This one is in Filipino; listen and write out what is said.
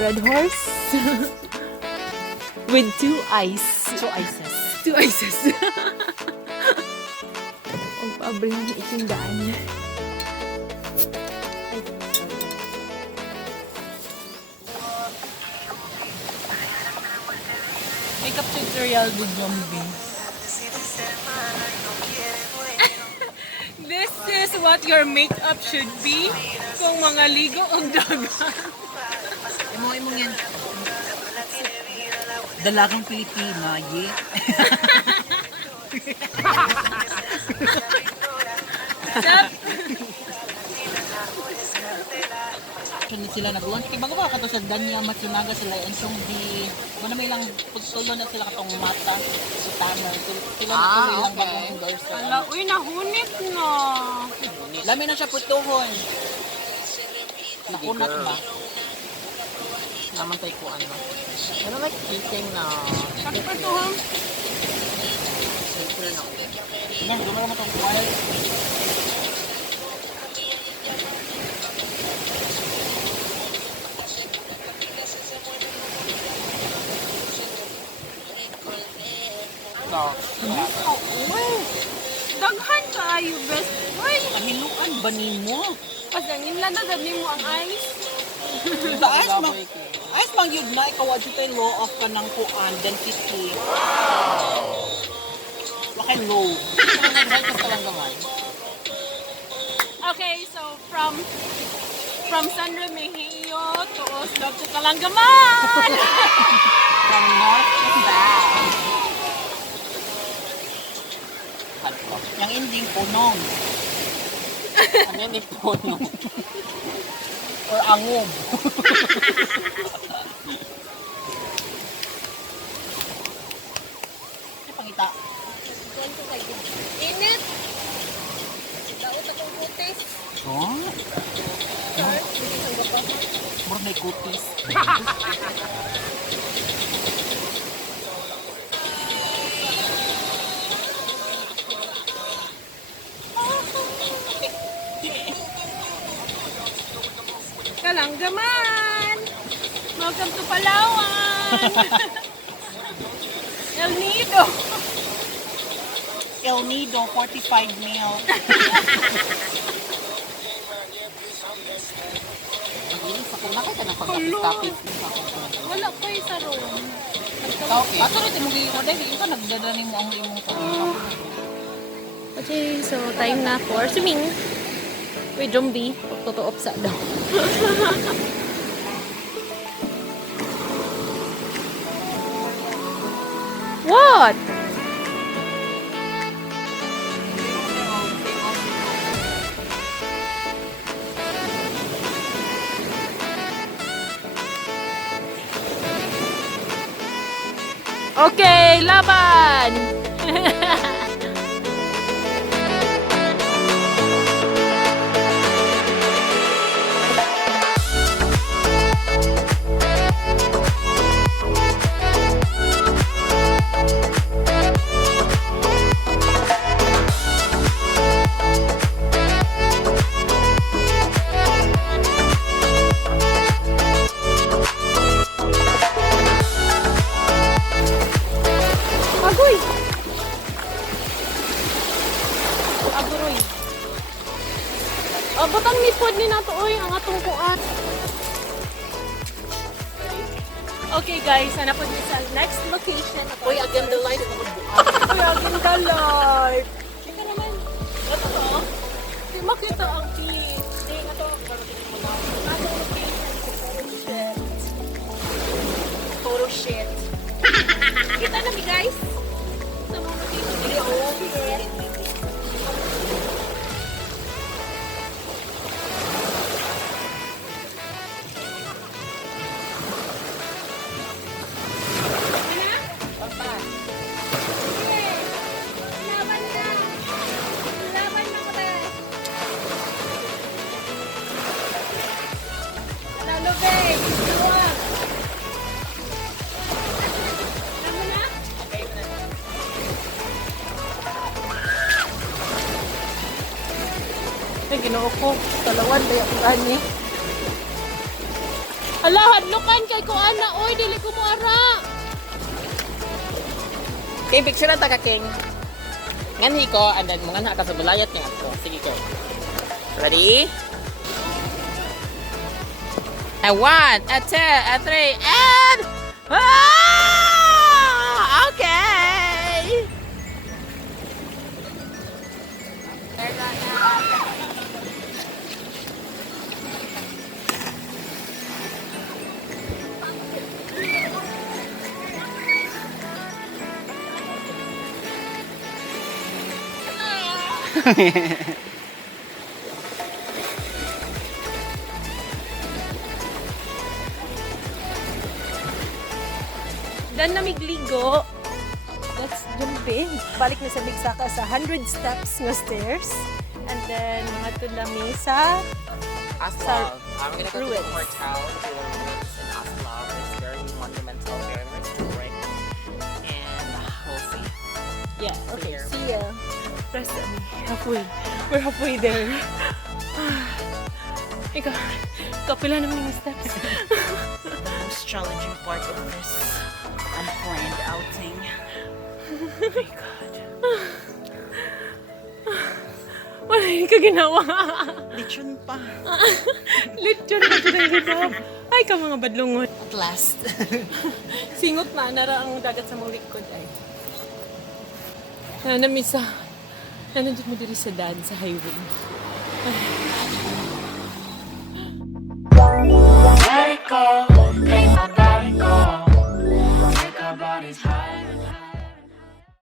Red horse. With two eyes. Two ices. Two ices. Ang pabril ng itindaan. Makeup tutorial with zombie. This is what your makeup should be kung mga ligo ang dagat. Imong yan. Dalagang Pilipina, yeah. Hindi sila nag-launch. Kaya bago ba kato sa Danya Matsunaga sila and song di mana may lang pagtulo na sila katong mata sa tunnel. Sila na tuloy lang bagong endorser. Ala, uy, nahunit na. Lami na siya putuhon. Nakunat ba? Naman tayo ko ano. Ano like eating na... Sakto to, ha? Siyempre na. Nang, gumara mo itong kuwal. Daghan kaayo, best boy. Kahiluan ba ni mo? Pasangin lang na gabi mo ang ice. Ayos mang yun na ikaw adyo tayo law of kanang kuan density. Wakin low. Okay, so from San Remigio to Oslob to Kalangaman. From north to south. Yang ending punong. Ano yung punong? Or angob. Ano pangita? Init. Daot akong kutis. Oh? Murag may kutis. Kalanggaman! Welcome to Palawan! El Nido! El Nido, 45 mil. Nakay ka na pag-tapis. Wala pa yung sa room. Okay. Ato rin mo giyo mo dahil ito nagdadanin mo ang imong Okay, so time na for swimming. With zombie, pagtutuop sa daw. What? Okay, laban! Agoy! Aguroy. Butang ni pod ni nato oy ang atong kuan. Okay guys, hanap po sa next location. Uy, again the light. Uy, again the light. Ika naman. Ito to. Di makita ang beach. Di nga to. Another location sa photo shit. Kita na mi guys. Sa mga location. Okay. Ay, ginoo ko. Talawan, daya ko ani. Ala, hadlukan kay ko ana. Oy, dili ko mo ara. King, picture na taga King. Nganhi ko, and then mga naka sa bulayat niya ako. Sige ko. Ready? A 1, a 2, a 3, and... Ah! Okay! There's that now. Dan na migligo. Let's jump in. Balik na sa Bigsaka sa 100 steps na stairs. And then, mga tulami sa Oslob. I'm gonna go to the ruins. hotel, to the ruins in Oslob. It's very monumental, very historic. And we'll see. Yeah, okay. Here. See ya. Rest of me. Halfway. We're halfway there. Ikaw, kapila naman yung steps. The most challenging part of this unplanned outing. Oh my God. Wala yun ka ginawa. Lechon pa. Lechon na dyan ang ginawa. Ay ka mga badlungon. At last. Singot na, nara ang dagat sa mga likod ay. Nanamisa. Nanandun mo diri sa daan sa highway. Let it go, make my body go. Make our bodies high.